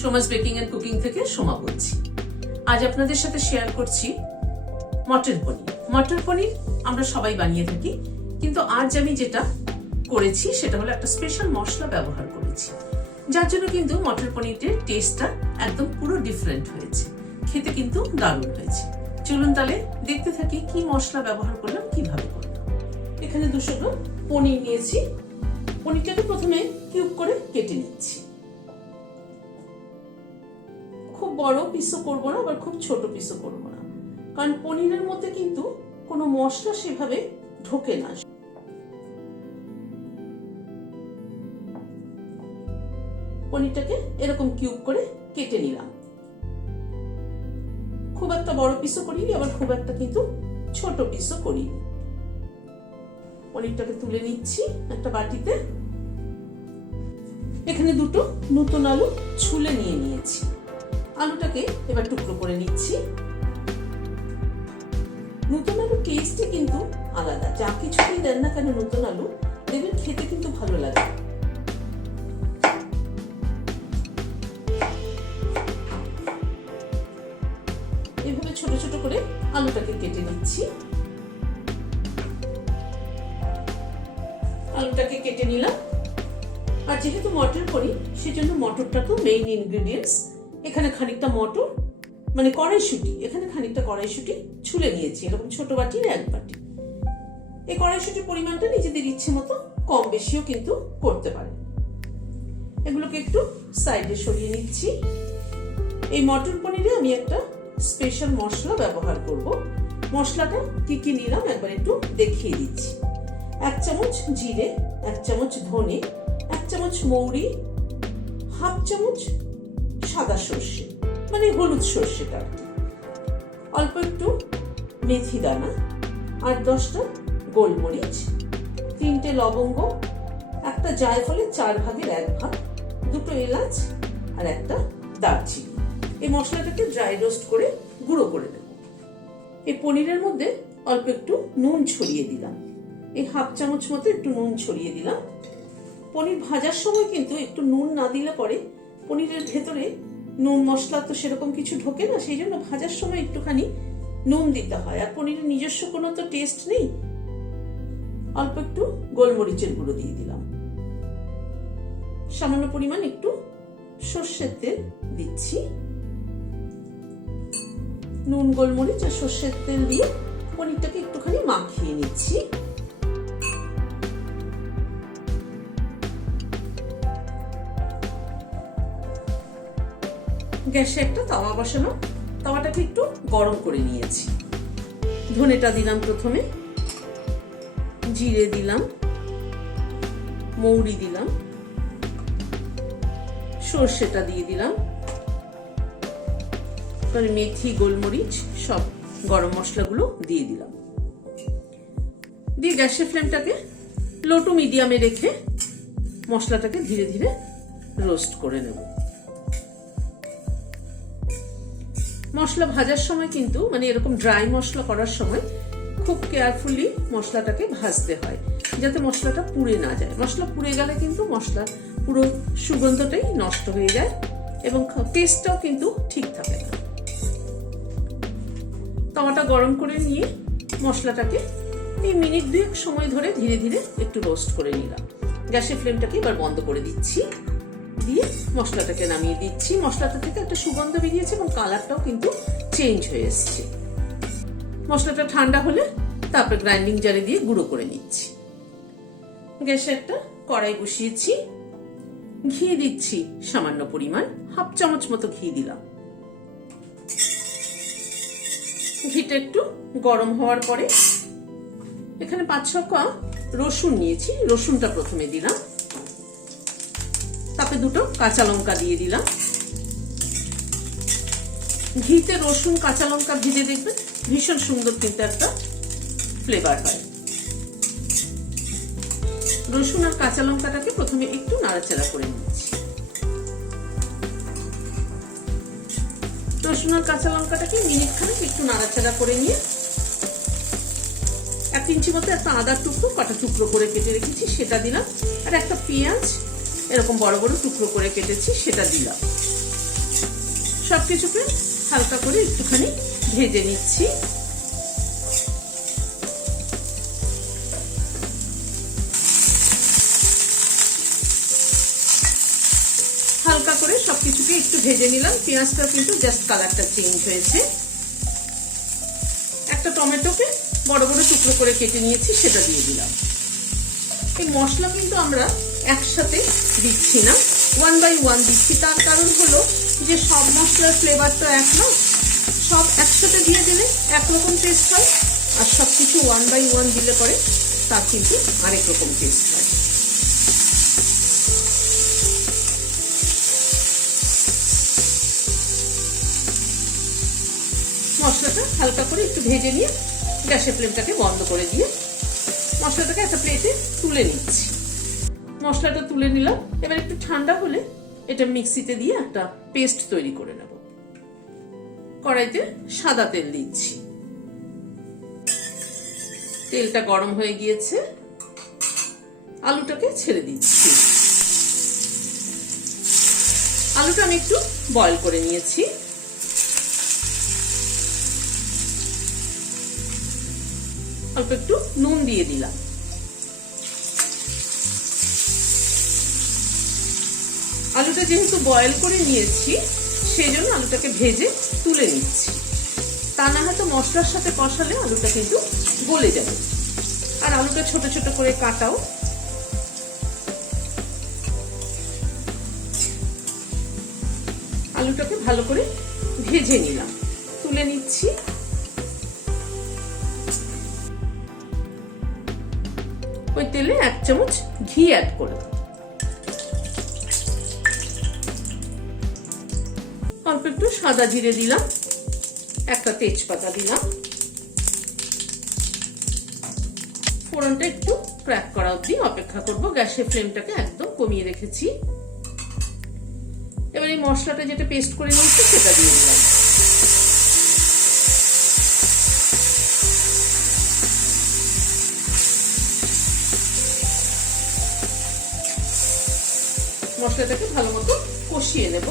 Soma's baking and cooking থেকে সোমা বলছি। আজ আপনাদের সাথে শেয়ার করছি মটর পনির। মটর পনির আমরা সবাই বানিয়ে থাকি, কিন্তু আজ আমি যেটা করেছি সেটা হলো একটা স্পেশাল মশলা ব্যবহার করেছি, যার জন্য কিন্তু মটর পনিরের টেস্টটা একদম পুরো ডিফারেন্ট হয়েছে, খেতে কিন্তু দারুণ হয়েছে। চলুন তাহলে দেখতে থাকি কি মশলা ব্যবহার করলাম, কিভাবে করলাম। এখানে 200 গ্রাম পনির নিয়েছি। পনিরটাকে প্রথমে কিউব করে কেটে নিচ্ছি। খুব বড় পিসও করবো না, আবার খুব ছোট পিসও করবো না, কারণ পনিরের মধ্যে কিন্তু কোনো মশলা সেভাবে ঢোকে না। পনিরটাকে এরকম কিউব করে কেটে নিলাম। খুব একটা বড় পিসও করিনি, আবার খুব একটা কিন্তু ছোট পিসও করিনি। পনিরটাকে তুলে নিচ্ছি একটা বাটিতে। এখানে 2টো নতুন আলু ছুলে নিয়ে নিয়েছি। আলুটাকে এবার টুকরো করে নিচ্ছি। নতুন আলু টেস্টই কিন্তু আলাদা, যা কিছুতেই দেন না কেন নতুন আলু, দেখবেন খেতে কিন্তু ভালো লাগে। এভাবে ছোট ছোট করে আলুটাকে কেটে নিচ্ছি। আলুটাকে কেটে নিলাম। আর যেহেতু মটর পনির, সেজন্য মটরটা তো মেইন ইনগ্রেডিয়েন্টস। এখানে খানিকটা মটর, মানে কড়াইশুঁটি, এখানে খানিকটা কড়াইশুঁটি ছুলে নিয়েছি, এরকম ছোট বাটির 1 বাটি। এই কড়াইশুঁটির পরিমাণটা নিজেদের ইচ্ছে মতো কম বেশিও কিন্তু করতে পারে। এগুলোকে একটু সাইডে সরিয়ে নিচ্ছি। এই মটর পনিরে আমি একটা স্পেশাল মশলা ব্যবহার করব। মশলাটা কি কি নিলাম একবার একটু দেখিয়ে দিচ্ছি। 1 চামচ জিরে, 1 চামচ ধনে, 1 চামচ মৌরি, 1/2 চামচ সাদা সর্ষে, মানে হলুদ সর্ষেটা, অল্প একটু মেথি দানা, 8-10টা গোলমরিচ, 3টে লবঙ্গ, একটা জায়ফলের 4 ভাগের 1 ভাগ, 2টো এলাচ আর একটা দারচিনি। এই মশলাটাকে ড্রাই রোস্ট করে গুঁড়ো করে নেব। এই পনিরের মধ্যে অল্প একটু নুন ছড়িয়ে দিলাম। এই 1/2 চামচ মতো একটু নুন ছড়িয়ে দিলাম। পনির ভাজার সময় কিন্তু একটু নুন না দিলে পরে পনিরের ভেতরে নুন মশলা তো সেরকম কিছু ঢোকে না, সেই জন্য ভাজার সময় একটুখানি নুন দিতে হয়। আর পনিরের নিজস্ব কোনো তো টেস্ট নেই। অল্প একটু গোলমরিচের গুঁড়ো দিয়ে দিলাম। সামান্য পরিমাণ একটু সর্ষের তেল দিচ্ছি। নুন, গোলমরিচ আর সর্ষের তেল দিয়ে পনিরটাকে একটুখানি মাখিয়ে নিচ্ছি। গ্যাসে একটা তাওয়া বসানো, তাওয়াটাকে একটু গরম করে নিয়েছি। ধনেটা দিলাম প্রথমে, জিরে দিলাম, মৌরি দিলাম, সর্ষেটা দিয়ে দিলাম, মেথি, গোলমরিচ, সব গরম মশলাগুলো দিয়ে দিলাম। দিয়ে গ্যাসের ফ্লেমটাকে লো টু মিডিয়ামে রেখে মশলাটাকে ধীরে ধীরে রোস্ট করে নেব। মশলা ভাজার সময় কিন্তু, মানে এরকম ড্রাই মশলা করার সময় খুব কেয়ারফুলি মশলাটাকে ভাজতে হয়, যাতে মশলাটা পুড়ে না যায়। মশলা পুড়ে গেলে কিন্তু মশলার পুরো সুগন্ধটাই নষ্ট হয়ে যায় এবং টেস্টটাও কিন্তু ঠিক থাকে না। তাওয়াটা গরম করে নিয়ে মশলাটাকে এই মিনিট 2 সময় ধরে ধীরে ধীরে একটু রোস্ট করে নিলাম। গ্যাসের ফ্লেমটাকে এবার বন্ধ করে দিচ্ছি, দিয়ে মশলাটাকে নামিয়ে দিচ্ছি। মশলাটা থেকে একটা সুগন্ধ বেরিয়েছে এবং কালারটাও কিন্তু চেঞ্জ হয়ে এসছে। মশলাটা ঠান্ডা হলে তারপর গ্রাইন্ডিং জারে দিয়ে গুঁড়ো করে নিচ্ছি। গ্যাসে একটা কড়াই বসিয়েছি। ঘি দিচ্ছি সামান্য পরিমাণ, 1/2 চামচ মতো ঘি দিলাম। ঘিটা একটু গরম হওয়ার পরে এখানে 5-6 কোয়া রসুন নিয়েছি, রসুনটা প্রথমে দিলাম। তারপরে 2টো কাঁচা লঙ্কা দিয়ে দিলাম। ঘিতে রসুন, কাঁচা লঙ্কা ভেজে দেখবেন ভীষণ সুন্দর কিন্তু একটা ফ্লেভার হয়। রসুন আর কাঁচা লঙ্কাটাকে প্রথমে একটু নাড়াচাড়া করে নিচ্ছি। রসুন আর কাঁচা লঙ্কাটাকে মিনিট খানেক একটু নাড়াচাড়া করে নিয়ে 1 ইঞ্চি মতো একটা আদার টুকরো কাটা টুকরো করে কেটে রেখেছি সেটা দিলাম। আর একটা পেঁয়াজ এরকম বড় বড় টুকরো করে কেটেছি সেটা দিলাম। সবকিছুকে হালকা করে একটুখানি ভেজে নিচ্ছি। হালকা করে সবকিছুকে একটু ভেজে নিলাম। পেঁয়াজটা কিন্তু জাস্ট কালারটা চেঞ্জ হয়েছে। একটা টমেটোকে বড় বড় টুকরো করে কেটে নিয়েছি, সেটা দিয়ে দিলাম। এই মশলা কিন্তু আমরা একসাথে দিচ্ছি না, 1 by 1 দিচ্ছি। তার কারণ হলো যে সব মশলার ফ্লেভারটা এক না, সব একসাথে দিয়ে দিলে একরকম টেস্ট হয়, আর সবকিছু 1 by 1 দিলে পরে তার কিন্তু আরেক রকম টেস্ট হয়। মশলাটা হালকা করে একটু ভেজে নিয়ে গ্যাসের ফ্লেমটাকে বন্ধ করে দিয়ে মশলাটাকে একটা প্লেটে তুলে নিচ্ছি। মশলাটা তুলে নিলাম। এবার একটু ঠান্ডা হলে এটা মিক্সিতে দিয়ে একটা পেস্ট তৈরি করে নেব। কড়াইতে সাদা তেল দিচ্ছি। তেলটা গরম হয়ে গিয়েছে, আলুটাকে ছেড়ে দিচ্ছি। আলুটা আমি একটু বয়েল করে নিয়েছি। অল্প একটু নুন দিয়ে দিলাম। আলুটা যেহেতু বয়েল করে নিয়েছি, সেই জন্য আলুটাকে ভেজে তুলে নিচ্ছি। তা না হয়তো মশলার সাথে কষালে আলুটা কিন্তু গলে যাবে। আর আলুটা ছোট ছোট করে কাটাও। আলুটাকে ভালো করে ভেজে নিলাম, তুলে নিচ্ছি। ওই তেলে 1 চামচ ঘি অ্যাড করে অল্প একটু সাদা জিরে দিলাম, একটা তেজপাতা দিলাম। ফোড়নটা একটু ক্র্যাক করা অবধি অপেক্ষা করব। গ্যাসের ফ্লেমটাকে একদম কমিয়ে রেখেছি। এবার এই মশলাটা যেটা পেস্ট করে নিয়েছি সেটা দিয়ে দিলাম। মশলাটাকে ভালো মতো কষিয়ে নেব।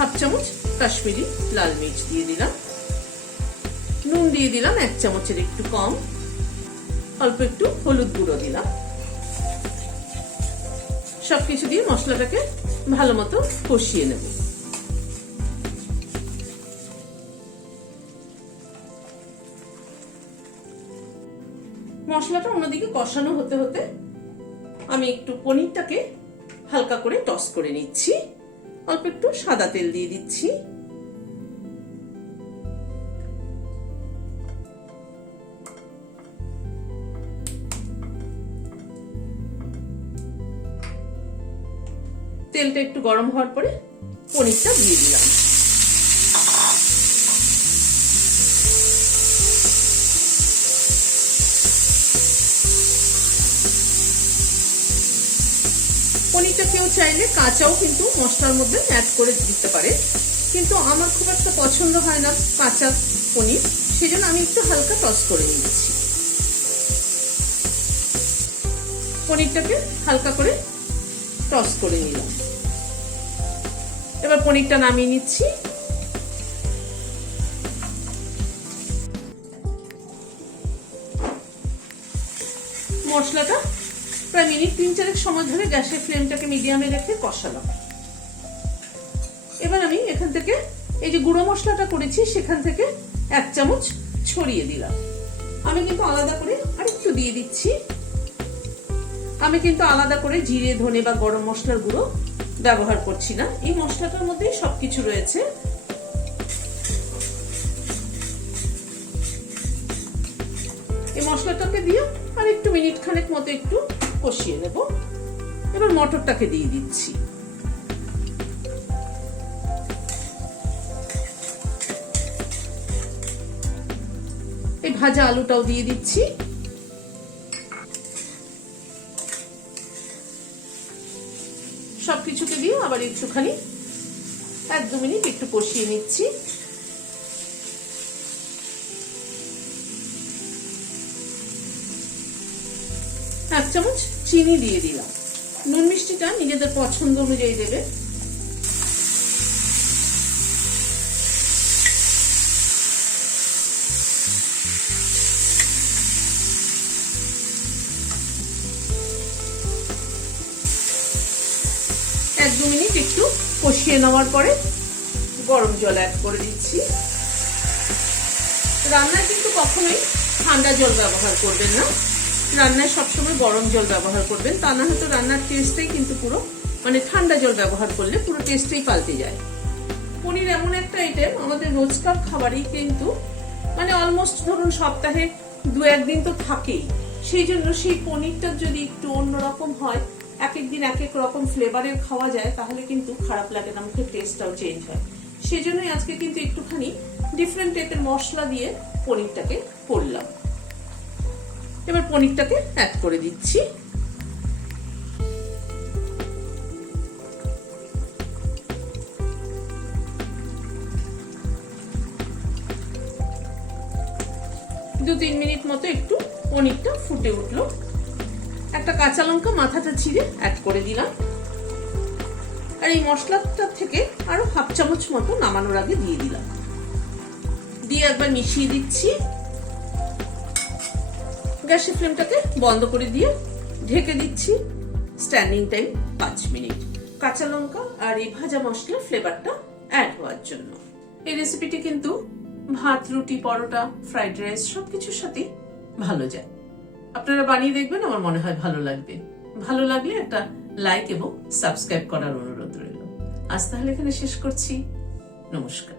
1/2 চামচ কাশ্মীরি লাল মির্চ দিয়ে দিলাম। নুন দিয়ে দিলাম 1 চামচের একটু কম। অল্প একটু হলুদ গুঁড়ো দিলাম। সবকিছু দিয়ে মশলাটাকে ভালো মতো কষিয়ে নেব। মশলাটা অন্যদিকে কষানো হতে হতে আমি একটু পনিরটাকে হালকা করে টস করে নিচ্ছি। অল্প একটু সাদা তেল দিয়ে দিচ্ছি। তেলটা একটু গরম হওয়ার পরে পনিরটা দিয়ে দিলাম। পনিরটা কেউ চাইলে কাঁচাও কিন্তু মশলার মধ্যে অ্যাড করে দিতে পারে, কিন্তু আমার খুব একটা পছন্দ হয় না কাঁচা পনির, সেজন্য আমি একটু হালকা টস করে নিচ্ছি। পনিরটাকে হালকা করে টস করে নিলাম। এবার পনিরটা নামিয়ে নিচ্ছি। মশলাটা প্রায় মিনিট 3-4 সময় ধরে গ্যাসের ফ্লেমটাকে মিডিয়ামে রেখে কষালাম। এবার আমি এখান থেকে এই যে গুঁড়ো মশলাটা করেছি সেখান থেকে 1 চামচ ছড়িয়ে দিলাম। আমি কিন্তু আলাদা করে আরেকটু দিয়ে দিচ্ছি। আমি কিন্তু আলাদা করে জিরে, ধনে বা গরম মশলার গুঁড়ো ব্যবহার করছি না। এই মশলাটার মধ্যেই সবকিছু রয়েছে। এই মশলাটাকে দিয়ে আর একটু মিনিট খানেক মতো একটু কষিয়ে নেব। এবার মটরটাকে দিয়ে দিচ্ছি। এই ভাজা আলুটাও দিয়ে দিচ্ছি। সবকিছুকে দিয়ে আবার একটুখানি 1-2 মিনিট একটু কষিয়ে নিচ্ছি। এক চামচ চিনি দিয়ে দিলাম। নুন মিষ্টিটা নিজেদের পছন্দ অনুযায়ী দেবে। মিনিট একটু কষিয়ে নেওয়ার পরে গরম জল অ্যাড করে দিচ্ছি। রান্নায় কিন্তু কখনোই ঠান্ডা জল ব্যবহার করবেন না, রান্নায় সবসময় গরম জল ব্যবহার করবেন, তা না হয়তো রান্নার টেস্টটাই কিন্তু পুরো মানে ঠান্ডা জল ব্যবহার করলে পুরো টেস্টটাই পাল্টে যায়। পনির এমন একটা আইটেম আমাদের রোজকার খাবারই কিন্তু মানে অলমোস্ট ধরুন সপ্তাহে 2-1 দিন তো থাকেই, সেই জন্য সেই পনিরটা যদি একটু অন্যরকম হয়, এক এক দিন এক এক রকম ফ্লেভারের খাওয়া যায়, তাহলে কিন্তু খারাপ লাগে না, মুখের টেস্টটাও চেঞ্জ হয়। সেই জন্যই আজকে কিন্তু একটুখানি ডিফারেন্ট টাইপের মশলা দিয়ে পনিরটাকে করলাম। এবার পনিরটাকে অ্যাড করে দিচ্ছি। দু 3 মিনিট মতো একটু পনিরটা ফুটে উঠলো, একটা কাঁচা লঙ্কা মাথাটা ছিঁড়ে অ্যাড করে দিলাম। আর এই মশলাটা থেকে আরো 1/2 চামচ মতো নামানোর আগে দিয়ে দিলাম, দিয়ে একবার মিশিয়ে দিচ্ছি। গ্যাসের ফ্লেমটাকে বন্ধ করে দিয়ে ঢেকে দিচ্ছি স্ট্যান্ডিং টাইম 5 মিনিট, কাঁচা লঙ্কা আর এই ভাজা মশলার ফ্লেভারটা অ্যাড হওয়ার জন্য। এই রেসিপিটি কিন্তু ভাত, রুটি, পরোটা, ফ্রাইড রাইস সবকিছুর সাথে ভালো যায়। আপনারা বানিয়ে দেখবেন, আমার মনে হয় ভালো লাগবে। ভালো লাগলে একটা লাইক এবং সাবস্ক্রাইব করার অনুরোধ রইল। আজ তাহলে এখানে শেষ করছি। নমস্কার।